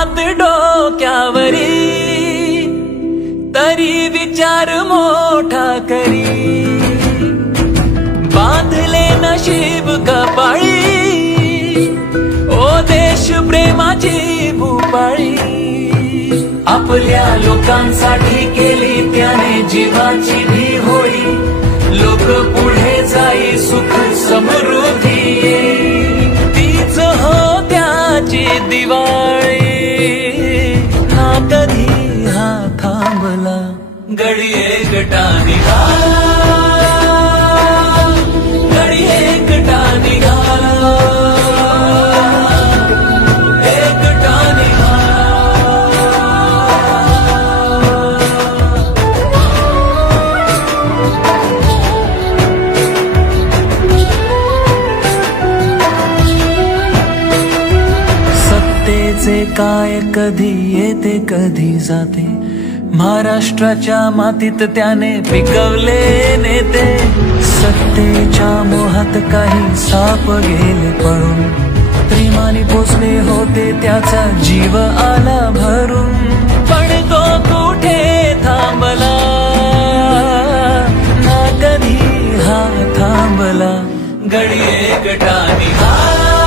हात डोक्यावरी तरी विचार मोठा करी, बांधले नशीब कपाळी ओ देश प्रेमाची भूपाळी। आपल्या लोकांसाठी केली त्याने जीवाची भी होळी, लोक पुढे जाई सुख समृद्धी येई, तीच हो त्याची दिवाळी। ना कधी हा थांबला गडी एकटा निघाला, गडी एकटा निघाला, एकटा निघाला। सत्तेचे काय कधी येते कधी जाते, महाराष्ट्राच्या मातीत त्याने पिकवले नेते। सत्तेच्या मोहात काही साप गेले पळून, प्रेमाने पोचले होते त्याचा जीव आला भरून, पण तो कुठे थांबला ना कधी हा थांबला, गडी एकटा निघाला।